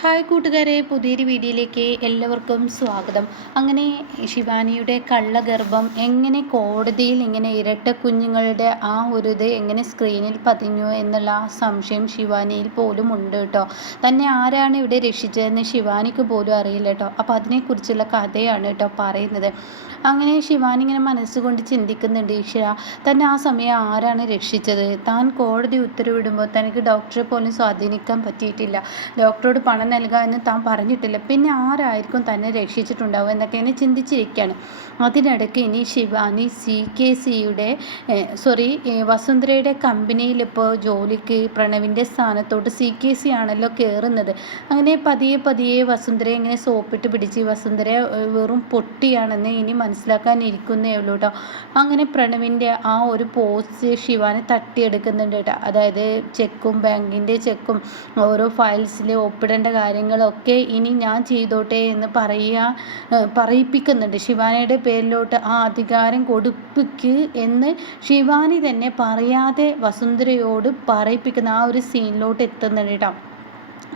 Hi കൂട്ടുകാരെ പുതിയൊരു വീഡിയോയിലേക്ക് എല്ലാവർക്കും സ്വാഗതം. അങ്ങനെ ശിവാനിയുടെ കള്ളഗർഭം എങ്ങനെ കോടതിയിൽ ഇങ്ങനെ ഇരട്ട കുഞ്ഞുങ്ങളുടെ ആ ഒരു ഇത് എങ്ങനെ സ്ക്രീനിൽ പതിഞ്ഞു എന്നുള്ള ആ സംശയം ശിവാനിയിൽ പോലും ഉണ്ട് കേട്ടോ. തന്നെ ആരാണ് ഇവിടെ രക്ഷിച്ചതെന്ന് ശിവാനിക്ക് പോലും അറിയില്ല കേട്ടോ. അപ്പോൾ അതിനെക്കുറിച്ചുള്ള കഥയാണ് കേട്ടോ പറയുന്നത്. അങ്ങനെ ശിവാനി ഇങ്ങനെ മനസ്സുകൊണ്ട് ചിന്തിക്കുന്നുണ്ട് ഈശ്വര തന്നെ ആ സമയം ആരാണ് രക്ഷിച്ചത്? താൻ കോടതി ഉത്തരവിടുമ്പോൾ തനിക്ക് ഡോക്ടറെ പോലും സ്വാധീനിക്കാൻ പറ്റിയിട്ടില്ല. ഡോക്ടറോട് പണം നൽകാമെന്ന് താൻ പറഞ്ഞിട്ടില്ല. പിന്നെ ആരായിരിക്കും തന്നെ രക്ഷിച്ചിട്ടുണ്ടാവും എന്നൊക്കെ എന്നെ ചിന്തിച്ചിരിക്കുകയാണ്. അതിനിടയ്ക്ക് ഇനി ശിവാനി സി കെ സിയുടെ സോറി വസുന്ധരയുടെ കമ്പനിയിൽ ഇപ്പോൾ ജോലിക്ക് പ്രണവിന്റെ സ്ഥാനത്തോട്ട് സി കെ സി ആണല്ലോ കയറുന്നത്. അങ്ങനെ പതിയെ പതിയെ വസുന്ധര ഇങ്ങനെ സോപ്പിട്ട് പിടിച്ച് വസുന്ധര വെറും പൊട്ടിയാണെന്ന് ഇനി മനസ്സിലാക്കാനിരിക്കുന്നേ ഉള്ളൂ കേട്ടോ. അങ്ങനെ പ്രണവിന്റെ ആ ഒരു പോസ്റ്റ് ശിവാനെ തട്ടിയെടുക്കുന്നുണ്ട് കേട്ടോ. അതായത് ചെക്കും ബാങ്കിന്റെ ചെക്കും ഓരോ ഫയൽസിൽ ഒപ്പിടേണ്ട കാര്യങ്ങളൊക്കെ ഇനി ഞാൻ ചെയ്തോട്ടെ എന്ന് പറയുക പറയിപ്പിക്കുന്നുണ്ട്. ശിവാനിയുടെ പേരിലോട്ട് ആ അധികാരം കൊടുപ്പിക്ക് എന്ന് ശിവാനി തന്നെ പറയാതെ വസുന്ധരയോട് പറയിപ്പിക്കുന്ന ആ ഒരു സീനിലോട്ട് എത്തുന്നുണ്ട് കേട്ടോ.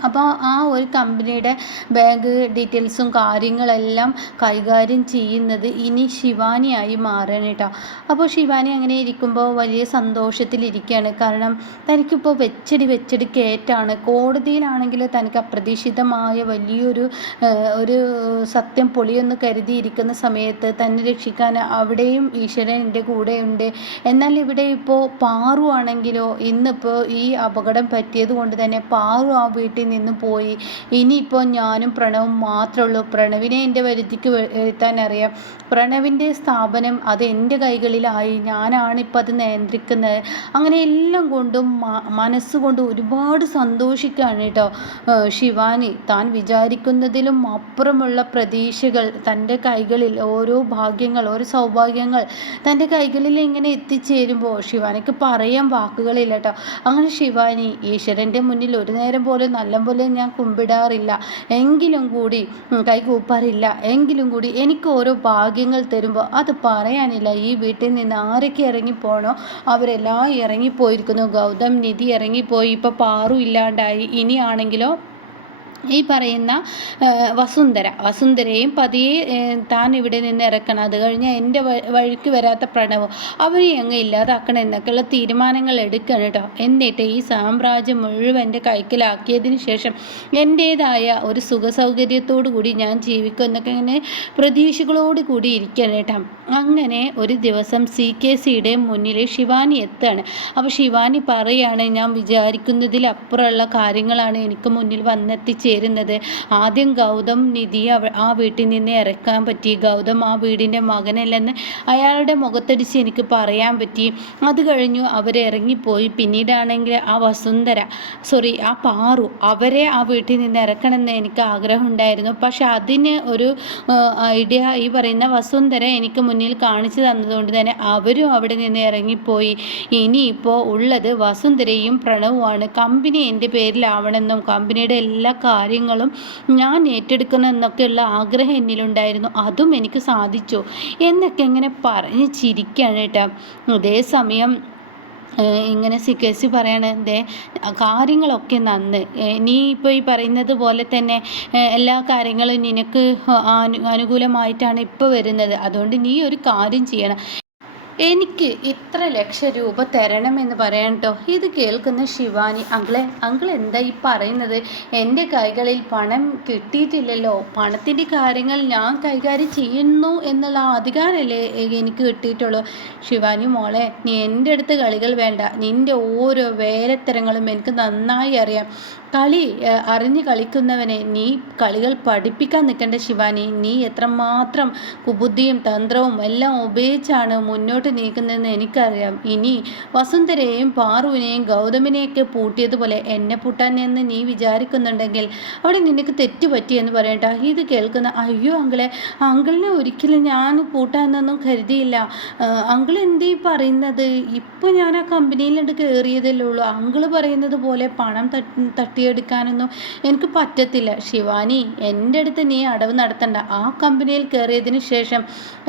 അപ്പോൾ ആ ഒരു കമ്പനിയുടെ ബാങ്ക് ഡീറ്റെയിൽസും കാര്യങ്ങളെല്ലാം കൈകാര്യം ചെയ്യുന്നത് ഇനി ശിവാനിയായി മാറണം കേട്ടോ. അപ്പോൾ ശിവാനി അങ്ങനെ ഇരിക്കുമ്പോൾ വലിയ സന്തോഷത്തിലിരിക്കുകയാണ്. കാരണം തനിക്കിപ്പോൾ വെച്ചടി വെച്ചടി കയറ്റാണ്. കോടതിയിലാണെങ്കിൽ തനിക്ക് അപ്രതീക്ഷിതമായ വലിയൊരു ഒരു സത്യം പൊളിയൊന്ന് കരുതിയിരിക്കുന്ന സമയത്ത് തന്നെ രക്ഷിക്കാൻ അവിടെയും ഈശ്വരൻ എന്റെ കൂടെയുണ്ട്. എന്നാൽ ഇവിടെ ഇപ്പോൾ പാറു ആണെങ്കിലോ ഇന്നിപ്പോൾ ഈ അപകടം പറ്റിയത് കൊണ്ട് തന്നെ പാറു ആ വീട്ടിൽ നിന്ന് പോയി. ഇനിയിപ്പോൾ ഞാനും പ്രണവും മാത്രമേ ഉള്ളൂ പ്രണവിനെ എന്റെ വരുതിക്ക് വരുത്താൻ അറിയാം. പ്രണവിന്റെ സ്ഥാപനം അത് എന്റെ കൈകളിലായി. ഞാനാണ് ഇപ്പം അത് നിയന്ത്രിക്കുന്നത്. അങ്ങനെ എല്ലാം കൊണ്ടും മനസ്സുകൊണ്ട് ഒരുപാട് സന്തോഷിക്കുകയാണ് കേട്ടോ. ശിവാനി താൻ വിചാരിക്കുന്നതിലും അപ്പുറമുള്ള പ്രതീക്ഷകൾ തന്റെ കൈകളിൽ ഓരോ ഭാഗ്യങ്ങൾ ഓരോ സൗഭാഗ്യങ്ങൾ തന്റെ കൈകളിൽ ഇങ്ങനെ എത്തിച്ചേരുമ്പോൾ ശിവാനിക്ക് പറയാൻ വാക്കുകളില്ല കേട്ടോ. അങ്ങനെ ശിവാനി ഈശ്വരന്റെ മുന്നിൽ ഒരു നേരം പോലും നല്ല പോലെ ഞാൻ കുമ്പിടാറില്ല. എങ്കിലും കൂടി കൈ കൂപ്പാറില്ല എങ്കിലും കൂടി എനിക്ക് ഓരോ ഭാഗ്യങ്ങൾ തരുമ്പോൾ അത് പറയാനില്ല. ഈ വീട്ടിൽ നിന്ന് ആരൊക്കെ ഇറങ്ങിപ്പോണോ? അവരെല്ലാം ഇറങ്ങിപ്പോയിരിക്കുന്നു. ഗൗതം നിധി ഇറങ്ങിപ്പോയി. ഇപ്പോൾ പാറു ഇല്ലാണ്ടായി. ഇനിയാണെങ്കിലോ ഈ പറയുന്ന വസുന്ധര. വസുന്ധരയും പതിയെ താൻ ഇവിടെ നിന്ന് ഇറക്കണം. അത് കഴിഞ്ഞ് എന്റെ വഴിക്ക് വരാത്ത പ്രണവും അവരെ അങ്ങ് ഇല്ലാതാക്കണം എന്നൊക്കെയുള്ള തീരുമാനങ്ങൾ എടുക്കണം കേട്ടോ. എന്നിട്ട് ഈ സാമ്രാജ്യം മുഴുവൻ എന്റെ കൈക്കലാക്കിയതിന് ശേഷം എന്റേതായ ഒരു സുഖ സൗകര്യത്തോടു കൂടി ഞാൻ ജീവിക്കും എന്നൊക്കെ ഇങ്ങനെ പ്രതീക്ഷകളോട് കൂടി ഇരിക്കണം കേട്ടോ. അങ്ങനെ ഒരു ദിവസം സി കെ സിയുടെ മുന്നിൽ ശിവാനി എത്താണ് അപ്പോൾ ശിവാനി പറയാണ് ഞാൻ വിചാരിക്കുന്നതിലപ്പുറമുള്ള കാര്യങ്ങളാണ് എനിക്ക് മുന്നിൽ വന്നെത്തിച്ചേ ചേരുന്നത് ആദ്യം ഗൗതം നിധി ആ വീട്ടിൽ നിന്ന് ഇറക്കാൻ പറ്റി. ഗൗതം ആ വീടിന്റെ മകനല്ലെന്ന് അയാളുടെ മുഖത്തടിച്ച് എനിക്ക് പറയാൻ പറ്റി. അത് കഴിഞ്ഞു അവരിറങ്ങിപ്പോയി പിന്നീടാണെങ്കിൽ ആ വസുന്ധര സോറി ആ പാറു അവരെ ആ വീട്ടിൽ നിന്ന് ഇറക്കണമെന്ന് എനിക്ക് ആഗ്രഹം ഉണ്ടായിരുന്നു പക്ഷെ അതിന് ഒരു ഐഡിയ ഈ പറയുന്ന വസുന്ധര എനിക്ക് മുന്നിൽ കാണിച്ചു തന്നതുകൊണ്ട് തന്നെ അവരും അവിടെ നിന്ന് ഇറങ്ങിപ്പോയി. ഇനിയിപ്പോൾ ഉള്ളത് വസുന്ധരയും പ്രണവുമാണ്. കമ്പനി എന്റെ പേരിലാവണമെന്നും കമ്പനിയുടെ എല്ലാ ഞാൻ ഏറ്റെടുക്കണം എന്നൊക്കെയുള്ള ആഗ്രഹം എന്നിലുണ്ടായിരുന്നു. അതും എനിക്ക് സാധിച്ചു. എന്നൊക്കെ ഇങ്ങനെ പറഞ്ഞ് ചിരിക്കുകയാണ് കേട്ടോ. അതേസമയം ഇങ്ങനെ സിക്കേസി പറയാണ് ദേ കാര്യങ്ങളൊക്കെ നന്ന്. നീ ഇപ്പോൾ ഈ പറയുന്നത് പോലെ തന്നെ എല്ലാ കാര്യങ്ങളും നിനക്ക് അനുകൂലമായിട്ടാണ് ഇപ്പോൾ വരുന്നത്. അതുകൊണ്ട് നീ ഒരു കാര്യം ചെയ്യണം. എനിക്ക് ഇത്ര ലക്ഷം രൂപ തരണമെന്ന് പറയാൻ കേട്ടോ ഇത് കേൾക്കുന്ന ശിവാനി അങ്കിളെ അങ്കിൾ എന്താ ഈ പറയുന്നത്? എന്റെ കൈകളിൽ പണം കിട്ടിയിട്ടില്ലല്ലോ. പണത്തിന്റെ കാര്യങ്ങൾ ഞാൻ കൈകാര്യം ചെയ്യുന്നു എന്നുള്ള അധികാരമല്ലേ എനിക്ക് കിട്ടിയിട്ടുള്ളൂ. ശിവാനി മോളെ നീ എന്റെ അടുത്ത് കളികൾ വേണ്ട. നിന്റെ ഓരോ വേലത്തരങ്ങളും എനിക്ക് നന്നായി അറിയാം. കളി അറിഞ്ഞ് കളിക്കുന്നവനെ നീ കളികൾ പഠിപ്പിക്കാൻ നിൽക്കേണ്ട ശിവാനി. നീ എത്രമാത്രം കുബുദ്ധിയും തന്ത്രവും എല്ലാം ഉപയോഗിച്ചാണ് മുന്നോട്ട് നീക്കുന്നതെന്ന് എനിക്കറിയാം. ഇനി വസുന്ധരയെയും പാറുവിനെയും ഗൗതമിനെയൊക്കെ പൂട്ടിയതുപോലെ എന്നെ പൂട്ടാൻ എന്ന് നീ വിചാരിക്കുന്നുണ്ടെങ്കിൽ അവിടെ നിനക്ക് തെറ്റുപറ്റിയെന്ന് പറയണ്ട ഇത് കേൾക്കുന്ന അയ്യോ അങ്കിളെ അങ്കിളിനെ ഒരിക്കലും ഞാൻ പൂട്ടാനൊന്നും കരുതിയില്ല. അങ്കിൾ എന്തീ പറയുന്നത്? ഇപ്പോൾ ഞാൻ ആ കമ്പനിയിലുണ്ട് കയറിയതല്ലേ ഉള്ളൂ. അങ്കിൾ പറയുന്നത് പോലെ പണം തട്ടി തട്ടിയെടുക്കാനൊന്നും എനിക്ക് പറ്റത്തില്ല. ശിവാനി എന്റെ അടുത്ത് നീ അടവ് നടത്തണ്ട. ആ കമ്പനിയിൽ കയറിയതിന് ശേഷം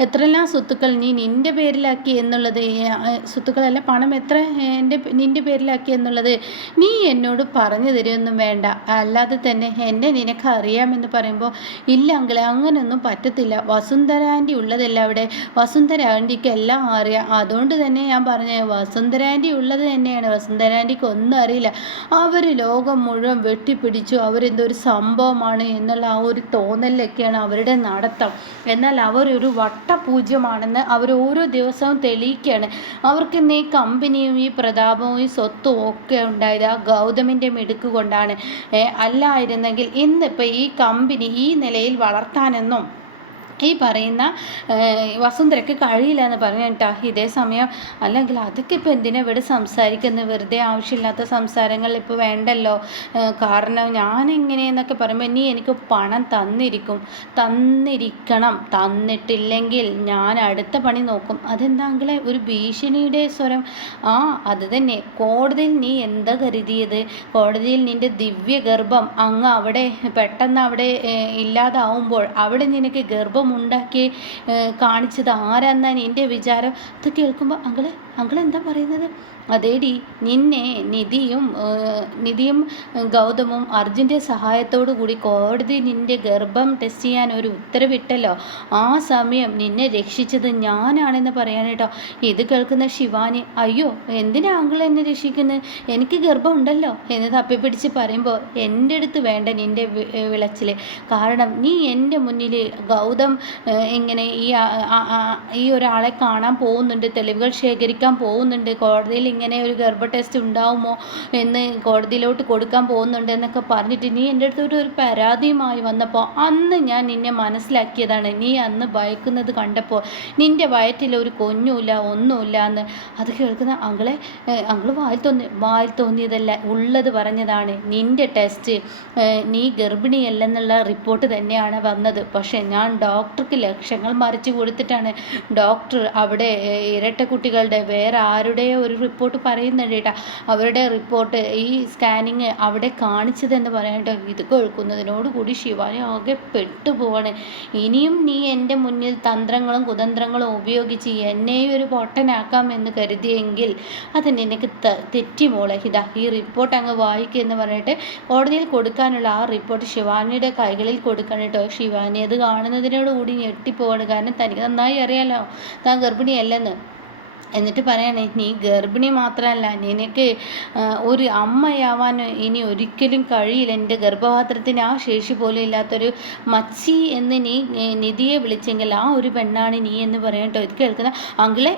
എത്രയെല്ലാം സ്വത്തുക്കൾ നീ നിന്റെ പേരിലാക്കി എന്നുള്ളത് സ്വത്തുക്കളല്ല പണം എത്ര എന്റെ നിന്റെ പേരിലാക്കി എന്നുള്ളത് നീ എന്നോട് പറഞ്ഞു തരുമൊന്നും വേണ്ട. അല്ലാതെ തന്നെ എന്നെ നിനക്ക് അറിയാമെന്ന് പറയുമ്പോൾ ഇല്ല അങ്കിളെ അങ്ങനെയൊന്നും പറ്റത്തില്ല. വസുന്ധര ആന്റി ഉള്ളതല്ല അവിടെ. വസുന്ധര ആന്റിക്ക് എല്ലാം അറിയാം. അതുകൊണ്ട് തന്നെ ഞാൻ പറഞ്ഞ വസുന്ധര ആന്റി ഉള്ളത് തന്നെയാണ്. വസുന്ധര ആന്റിക്ക് ഒന്നും അറിയില്ല. അവർ ലോകം മുഴുവൻ വെട്ടിപ്പിടിച്ചു. അവരെന്തോ ഒരു സംഭവമാണ് എന്നുള്ള ആ ഒരു തോന്നലിലൊക്കെയാണ് അവരുടെ നടത്തം. എന്നാൽ അവരൊരു വട്ടപൂജ്യമാണെന്ന് അവർ ഓരോ ദിവസവും തെളിയിക്കുകയാണ്. അവർക്ക് ഇന്ന് ഈ കമ്പനിയും ഈ പ്രതാപവും ഈ സ്വത്തും ഒക്കെ ഉണ്ടായത് ആ ഗൗതമിന്റെ മിടുക്ക് കൊണ്ടാണ്. അല്ലായിരുന്നെങ്കിൽ ഇന്നിപ്പോൾ ഈ കമ്പനി ഈ നിലയിൽ വളർത്താനെന്നും ഈ പറയുന്ന വസുന്ധരയ്ക്ക് കഴിയില്ല എന്ന് പറഞ്ഞു കേട്ടോ. ഇതേ സമയം അല്ലെങ്കിൽ അതൊക്കെ ഇപ്പോൾ എന്തിനാ ഇവിടെ സംസാരിക്കുന്നത് വെറുതെ ആവശ്യമില്ലാത്ത സംസാരങ്ങൾ ഇപ്പോൾ വേണ്ടല്ലോ. കാരണം ഞാൻ എങ്ങനെയെന്നൊക്കെ പറയുമ്പോൾ നീ എനിക്ക് പണം തന്നിരിക്കും. തന്നിരിക്കണം. തന്നിട്ടില്ലെങ്കിൽ ഞാൻ അടുത്ത പണി നോക്കും. അതെന്താങ്കിലെ ഒരു ഭീഷണിയുടെ സ്വരം. ആ അത് തന്നെ. കോടതിയിൽ നീ എന്താ കരുതിയത്? കോടതിയിൽ നിന്റെ ദിവ്യഗർഭം അങ്ങ് അവിടെ പെട്ടെന്ന് അവിടെ ഇല്ലാതാവുമ്പോൾ അവിടെ നിനക്ക് ഗർഭം ഉണ്ടാക്കി കാണിച്ചത് ആരാന്നാണ് എന്റെ വിചാരം? അത് കേൾക്കുമ്പോൾ അങ്കിളെ അങ്കിൾ എന്താ പറയുന്നത്? അതേടി നിന്നെ നിധിയും നിധിയും ഗൗതമും അർജുന്റെ സഹായത്തോടു കൂടി കോടതി നിന്റെ ഗർഭം ടെസ്റ്റ് ചെയ്യാൻ ഒരു ഉത്തരവിട്ടല്ലോ. ആ സമയം നിന്നെ രക്ഷിച്ചത് ഞാനാണെന്ന് പറയാനേട്ടോ. ഇത് കേൾക്കുന്ന ശിവാനി അയ്യോ എന്തിനാ അങ്കിൾ എന്നെ രക്ഷിക്കുന്നത് എനിക്ക് ഗർഭം ഉണ്ടല്ലോ എന്ന് തപ്പിപ്പിടിച്ച് പറയുമ്പോൾ എന്റെ അടുത്ത് വേണ്ട നിന്റെ വിളച്ചിൽ കാരണം നീ എന്റെ മുന്നിൽ ഗൗതം ഇങ്ങനെ ഈ ഈ ഒരാളെ കാണാൻ പോകുന്നുണ്ട്. തെളിവുകൾ ശേഖരിക്കാൻ കൊടുക്കാൻ പോകുന്നുണ്ട്. കോടതിയിൽ ഇങ്ങനെ ഒരു ഗർഭ ടെസ്റ്റ് ഉണ്ടാവുമോ എന്ന് കോടതിയിലോട്ട് കൊടുക്കാൻ പോകുന്നുണ്ട് എന്നൊക്കെ പറഞ്ഞിട്ട് നീ എന്റെ അടുത്ത് ഒരു പരാതിയുമായി വന്നപ്പോൾ അന്ന് ഞാൻ നിന്നെ മനസ്സിലാക്കിയതാണ്. നീ അന്ന് ഭയക്കുന്നത് കണ്ടപ്പോൾ നിന്റെ വയറ്റിൽ ഒരു കൊഞ്ഞുമില്ല ഒന്നുമില്ല എന്ന് അത് കേൾക്കുന്ന അങ്ങളെ അങ്ങൾ വായിൽ തോന്നി വായിൽ തോന്നിയതല്ല ഉള്ളത് പറഞ്ഞതാണ്. നിന്റെ ടെസ്റ്റ് നീ ഗർഭിണിയല്ലെന്നുള്ള റിപ്പോർട്ട് തന്നെയാണ് വന്നത്. പക്ഷേ ഞാൻ ഡോക്ടർക്ക് ലക്ഷങ്ങൾ മറിച്ച് കൊടുത്തിട്ടാണ് ഡോക്ടർ അവിടെ ഇരട്ട കുട്ടികളുടെ വേറെ ആരുടെയോ ഒരു റിപ്പോർട്ട് പറയുന്നുണ്ട് കേട്ടോ അവരുടെ റിപ്പോർട്ട് ഈ സ്കാനിങ് അവിടെ കാണിച്ചതെന്ന് പറയട്ടോ ഇത് കേൾക്കുന്നതിനോട് കൂടി ശിവാനി ആകെ പെട്ടുപോവാണ് ഇനിയും നീ എന്റെ മുന്നിൽ തന്ത്രങ്ങളും കുതന്ത്രങ്ങളും ഉപയോഗിച്ച് എന്നെയും ഒരു പൊട്ടനാക്കാമെന്ന് കരുതിയെങ്കിൽ അത് നിനക്ക് തെറ്റി മോളെ. ഇതാ ഈ റിപ്പോർട്ട് അങ്ങ് വായിക്കുക എന്ന് പറഞ്ഞിട്ട് കോടതിയിൽ കൊടുക്കാനുള്ള ആ റിപ്പോർട്ട് ശിവാനിയുടെ കൈകളിൽ കൊടുക്കണം കേട്ടോ ശിവാനി അത് കാണുന്നതിനോട് കൂടി ഞെട്ടിപ്പോവാണ്. കാരണം തനിക്ക് നന്നായി അറിയാലോ. താൻ ഗർഭിണിയല്ലെന്ന്. എന്നിട്ട് പറയണേ നീ ഗർഭിണി മാത്രമല്ല നിനക്ക് ഒരു അമ്മയാവാൻ ഇനി ഒരിക്കലും കഴിയില്ല. എന്റെ ഗർഭപാത്രത്തിന് ആ ശേഷി പോലും ഇല്ലാത്തൊരു മച്ചി എന്ന് നീ നിധിയെ വിളിച്ചെങ്കിൽ ആ ഒരു പെണ്ണാണ് നീ എന്ന് പറയട്ടോ ഇത് കേൾക്കുന്ന അങ്കിളെ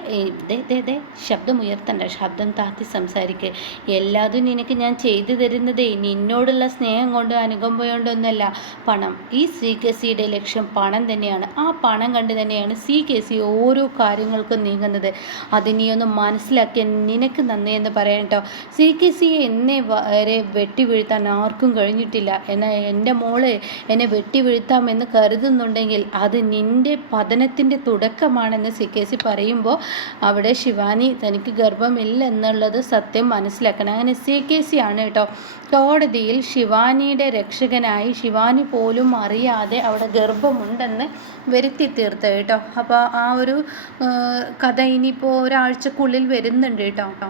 ദേ ദേ ദേ ശബ്ദം ഉയർത്തണ്ട ശബ്ദം താത്തി സംസാരിക്കുക എല്ലാതും നിനക്ക് ഞാൻ ചെയ്തു തരുന്നതേ നിന്നോടുള്ള സ്നേഹം കൊണ്ടോ അനുകമ്പ കൊണ്ടൊന്നല്ല പണം ഈ സി കെ സിയുടെ ലക്ഷ്യം പണം തന്നെയാണ്. ആ പണം കണ്ട് തന്നെയാണ് സി കെ സി ഓരോ കാര്യങ്ങൾക്കും നീങ്ങുന്നത്. അത് നീ ഒന്ന് മനസ്സിലാക്കിയ നിനക്ക് നന്ദി എന്ന് പറയാൻ കേട്ടോ സി കെ സിയെ എന്നെ വരെ വെട്ടി വീഴ്ത്താൻ ആർക്കും കഴിഞ്ഞിട്ടില്ല. എന്നാൽ എന്റെ മോൾ എന്നെ വെട്ടി വീഴ്ത്താമെന്ന് കരുതുന്നുണ്ടെങ്കിൽ അത് നിന്റെ പതനത്തിന്റെ തുടക്കമാണെന്ന് സി കെ സി പറയുമ്പോൾ അവിടെ ശിവാനി തനിക്ക് ഗർഭമില്ല എന്നുള്ളത് സത്യം മനസ്സിലാക്കണം. അങ്ങനെ സി കെ സി ആണ് കേട്ടോ കോടതിയിൽ ശിവാനിയുടെ രക്ഷകനായി ശിവാനി പോലും അറിയാതെ അവിടെ ഗർഭമുണ്ടെന്ന് വരുത്തി തീർത്ത് കേട്ടോ അപ്പോൾ ആ ഒരു കഥ ഇനിയിപ്പോൾ ഒരാഴ്ചക്കുള്ളിൽ വരുന്നുണ്ട് കേട്ടോ.